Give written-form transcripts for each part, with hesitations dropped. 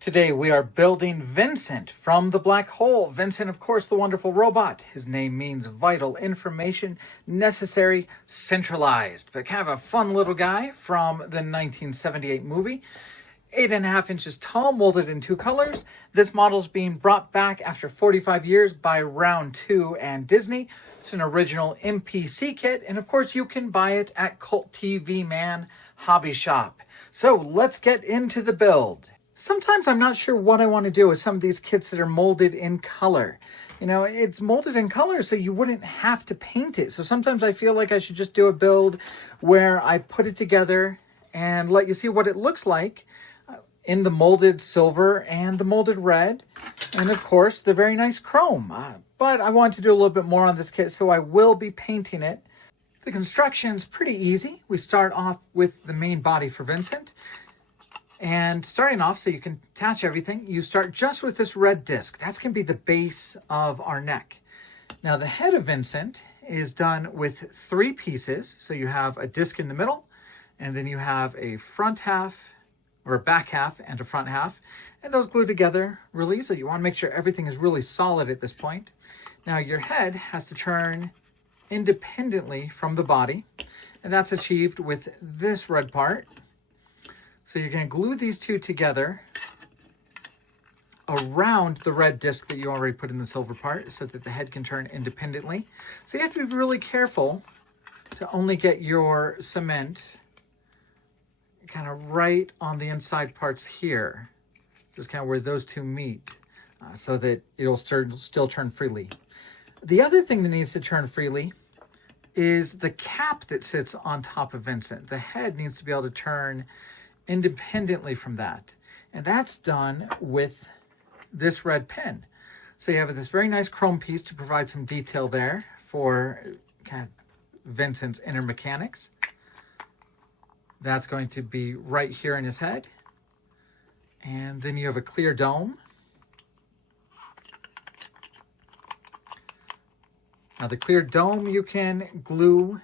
Today we are building Vincent from the black hole. Vincent, of course, the wonderful robot. His name means vital information, necessary, centralized. But kind of a fun little guy from the 1978 movie. 8.5 inches tall, molded in 2 colors. This model is being brought back after 45 years by Round 2 and Disney. It's an original MPC kit, and of course you can buy it at Cult TV Man Hobby Shop. So let's get into the build. Sometimes I'm not sure what I want to do with some of these kits that are molded in color. You know, it's molded in color so you wouldn't have to paint it. So sometimes I feel like I should just do a build where I put it together and let you see what it looks like in the molded silver and the molded red. And of course, the very nice chrome. But I want to do a little bit more on this kit, so I will be painting it. The construction's pretty easy. We start off with the main body for Vincent. And starting off, so you can attach everything, you start just with this red disc. That's going to be the base of our neck. Now, the head of Vincent is done with 3 pieces. So you have a disc in the middle, and then you have a front half, or a back half, and a front half. And those glue together really easily. You want to make sure everything is really solid at this point. Now, your head has to turn independently from the body, and that's achieved with this red part. So you're going to glue these two together around the red disc that you already put in the silver part so that the head can turn independently. So you have to be really careful to only get your cement kind of right on the inside parts here, just kind of where those two meet, so that it'll still turn freely. The other thing that needs to turn freely is the cap that sits on top of Vincent. The head needs to be able to turn independently from that. And that's done with this red pen. So you have this very nice chrome piece to provide some detail there for kind of Vincent's inner mechanics. That's going to be right here in his head. And then you have a clear dome. Now the clear dome you can glue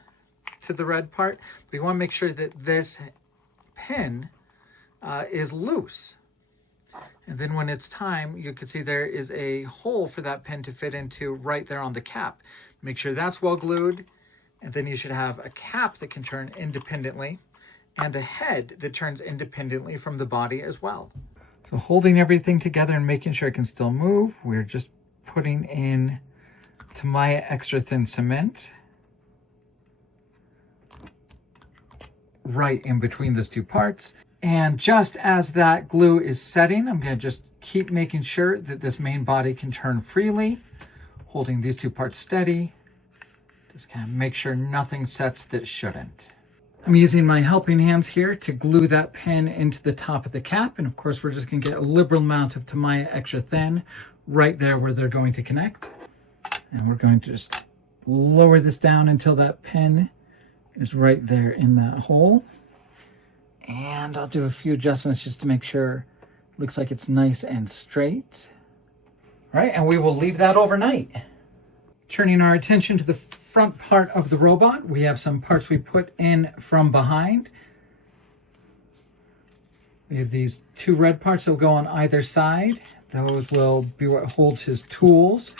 to the red part, but you want to make sure that this pen is loose. And then when it's time, you can see there is a hole for that pen to fit into right there on the cap. Make sure that's well glued, and then you should have a cap that can turn independently and a head that turns independently from the body as well. So holding everything together and making sure it can still move, we're just putting in Tamiya extra thin cement right in between those two parts. And just as that glue is setting, I'm going to just keep making sure that this main body can turn freely, holding these two parts steady. Just kind of make sure nothing sets that shouldn't. I'm using my helping hands here to glue that pen into the top of the cap. And of course, we're just going to get a liberal amount of Tamiya extra thin right there where they're going to connect. And we're going to just lower this down until that pen is right there in that hole. And I'll do a few adjustments just to make sure it looks like it's nice and straight. All right, and we will leave that overnight. Turning our attention to the front part of the robot, we have some parts we put in from behind. We have these 2 red parts that will go on either side. Those will be what holds his tools.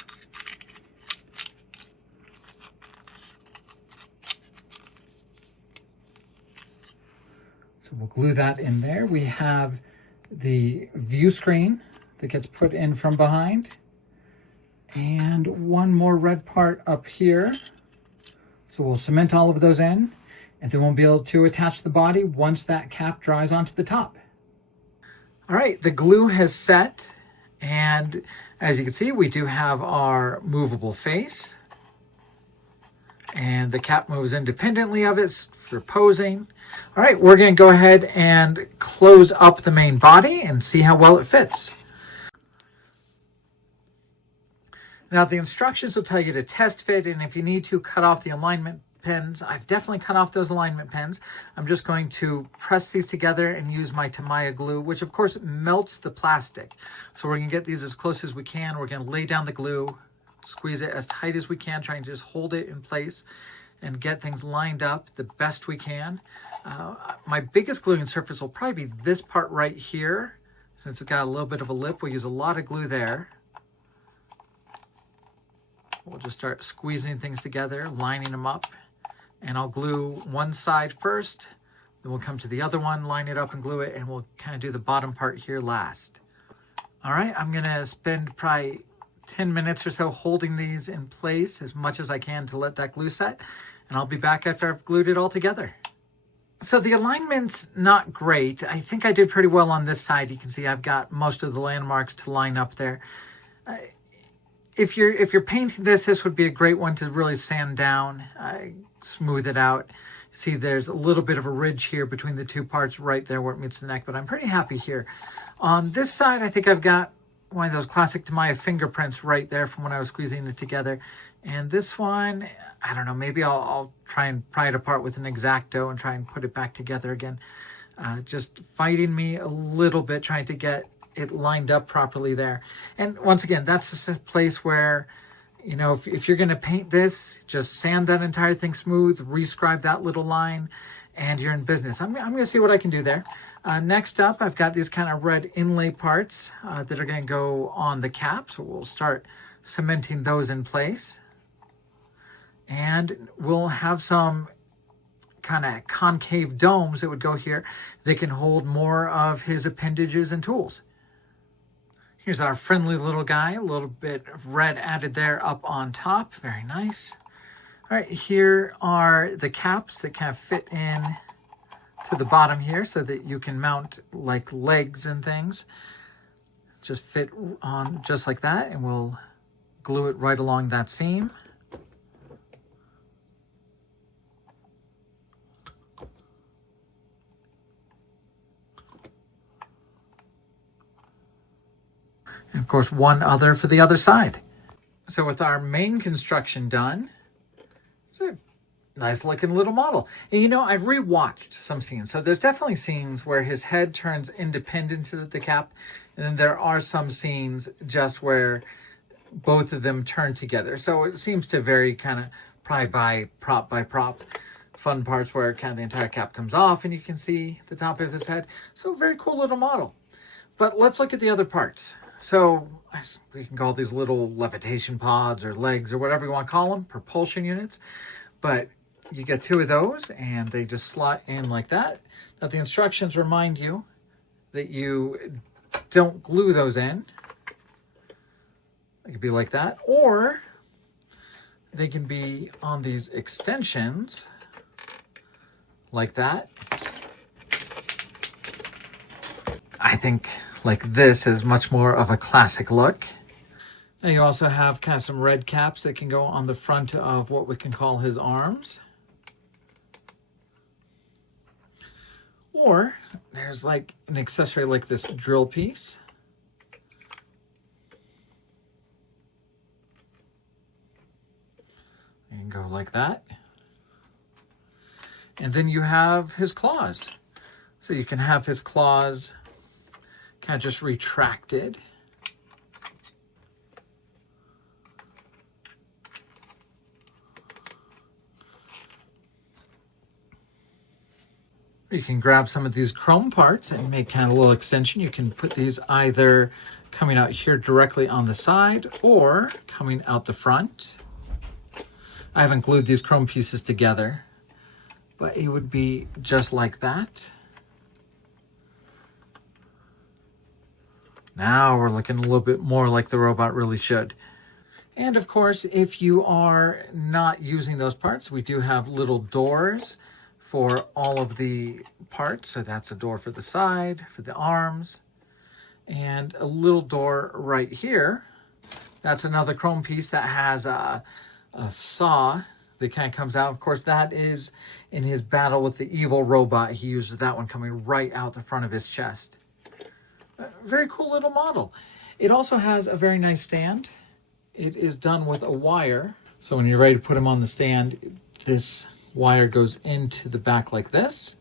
So we'll glue that in there. We have the view screen that gets put in from behind. And one more red part up here. So we'll cement all of those in, and then we'll be able to attach the body once that cap dries onto the top. All right, the glue has set. And as you can see, we do have our movable face. And the cap moves independently of it for posing. All right, we're going to go ahead and close up the main body and see how well it fits. Now, the instructions will tell you to test fit, and if you need to, cut off the alignment pins. I've definitely cut off those alignment pins. I'm just going to press these together and use my Tamiya glue, which of course melts the plastic. So we're going to get these as close as we can. We're going to lay down the glue, squeeze it as tight as we can, trying to just hold it in place and get things lined up the best we can. My biggest gluing surface will probably be this part right here, Since it's got a little bit of a lip, we'll use a lot of glue there. We'll just start squeezing things together, lining them up. And I'll glue one side first, then we'll come to the other one, line it up and glue it, and we'll kind of do the bottom part here last. All right, I'm gonna spend probably 10 minutes or so holding these in place as much as I can to let that glue set, and I'll be back after I've glued it all together. So the alignment's not great. I think I did pretty well on this side. You can see I've got most of the landmarks to line up there. If you're painting this would be a great one to really sand down, smooth it out. See, there's a little bit of a ridge here between the two parts right there where it meets the neck, but I'm pretty happy here. On this side, I think I've got one of those classic Tamiya fingerprints right there from when I was squeezing it together. And this one, I don't know, maybe I'll try and pry it apart with an X-Acto and try and put it back together again. Just fighting me a little bit, trying to get it lined up properly there. And once again, that's just a place where, you know, if you're going to paint this, just sand that entire thing smooth, rescribe that little line, and you're in business. I'm going to see what I can do there. Next up, I've got these kind of red inlay parts that are going to go on the cap. So we'll start cementing those in place. And we'll have some kind of concave domes that would go here. They can hold more of his appendages and tools. Here's our friendly little guy, a little bit of red added there up on top. Very nice. All right, here are the caps that kind of fit in to the bottom here so that you can mount like legs and things. Just fit on just like that, and we'll glue it right along that seam. And of course, one other for the other side. So with our main construction done, it's a nice looking little model. And you know, I've rewatched some scenes. So there's definitely scenes where his head turns independent of the cap. And then there are some scenes just where both of them turn together. So it seems to vary kind of probably by prop. Fun parts where kind of the entire cap comes off and you can see the top of his head. So very cool little model. But let's look at the other parts. So we can call these little levitation pods or legs or whatever you want to call them, propulsion units. But you get two of those and they just slot in like that. Now the instructions remind you that you don't glue those in. It could be like that, or they can be on these extensions like that. I think like this is much more of a classic look. Now you also have kind of some red caps that can go on the front of what we can call his arms. Or there's like an accessory like this drill piece. You can go like that. And then you have his claws. So you can have his claws kind of just retracted. You can grab some of these chrome parts and make kind of a little extension. You can put these either coming out here directly on the side or coming out the front. I haven't glued these chrome pieces together, but it would be just like that. Now we're looking a little bit more like the robot really should. And of course, if you are not using those parts, we do have little doors for all of the parts. So that's a door for the side, for the arms, and a little door right here. That's another chrome piece that has a saw that kind of comes out. Of course, that is in his battle with the evil robot. He uses that one coming right out the front of his chest. Very cool little model. It also has a very nice stand. It is done with a wire. So when you're ready to put him on the stand, this wire goes into the back like this.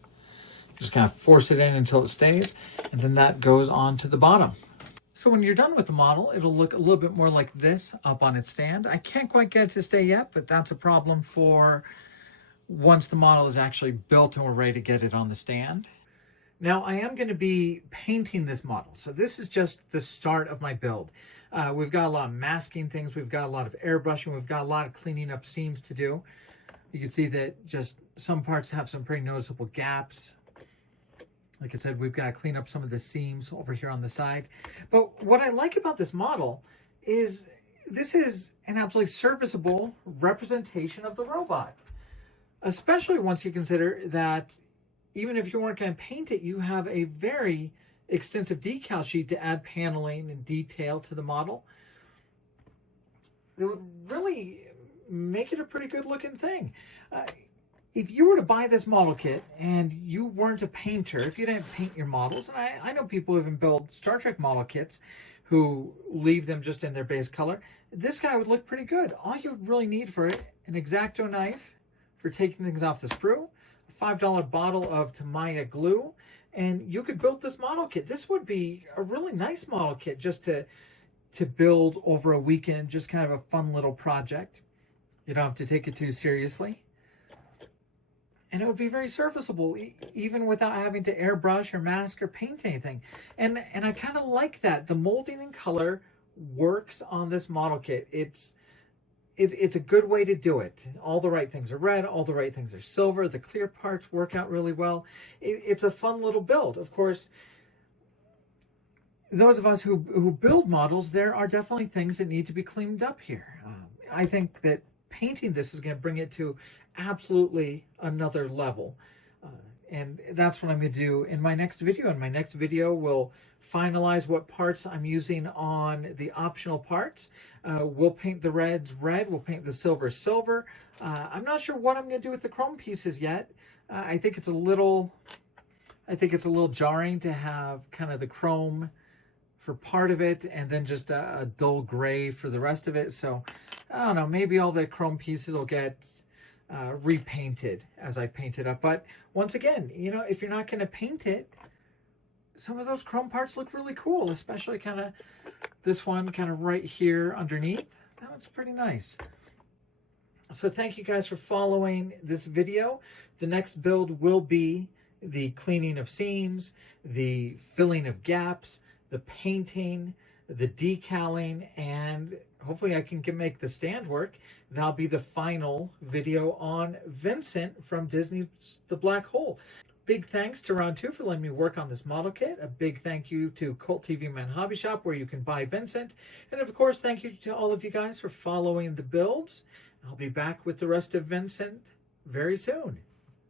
Just kind of force it in until it stays, and then that goes on to the bottom. So when you're done with the model, it'll look a little bit more like this up on its stand. I can't quite get it to stay yet, but that's a problem for once the model is actually built and we're ready to get it on the stand. Now I am going to be painting this model. So this is just the start of my build. We've got a lot of masking things. We've got a lot of airbrushing. We've got a lot of cleaning up seams to do. You can see that just some parts have some pretty noticeable gaps. Like I said, we've got to clean up some of the seams over here on the side. But what I like about this model is this is an absolutely serviceable representation of the robot. Especially once you consider that even if you weren't going to paint it, you have a very extensive decal sheet to add paneling and detail to the model. It would really make it a pretty good looking thing. If you were to buy this model kit and you weren't a painter, if you didn't paint your models, and I know people who even build Star Trek model kits who leave them just in their base color, this guy would look pretty good. All you would really need for it, an X-Acto knife for taking things off the sprue, a $5 bottle of Tamiya glue, and you could build this model kit. This would be a really nice model kit just to build over a weekend, just kind of a fun little project. You don't have to take it too seriously. And it would be very serviceable, even without having to airbrush or mask or paint anything. And I kind of like that. The molding and color works on this model kit. It's a good way to do it. All the right things are red, all the right things are silver. The clear parts work out really well. It's a fun little build. Of course, those of us who build models, there are definitely things that need to be cleaned up here. I think that painting this is going to bring it to absolutely another level. And that's what I'm going to do in my next video. In my next video, we'll finalize what parts I'm using on the optional parts. We'll paint the reds red. We'll paint the silver silver. I'm not sure what I'm going to do with the chrome pieces yet. I think it's a little jarring to have kind of the chrome for part of it and then just a dull gray for the rest of it. So I don't know, maybe all the chrome pieces will get repainted as I paint it up. But once again, you know, if you're not going to paint it, some of those chrome parts look really cool, especially kind of this one kind of right here underneath. That one's pretty nice. So thank you guys for following this video. The next build will be the cleaning of seams, the filling of gaps, the painting, the decaling, and hopefully I can make the stand work. That'll be the final video on Vincent from Disney's The Black Hole. Big thanks to Round 2 for letting me work on this model kit. A big thank you to Cult TV Man Hobby Shop, where you can buy Vincent. And of course, thank you to all of you guys for following the builds. I'll be back with the rest of Vincent very soon.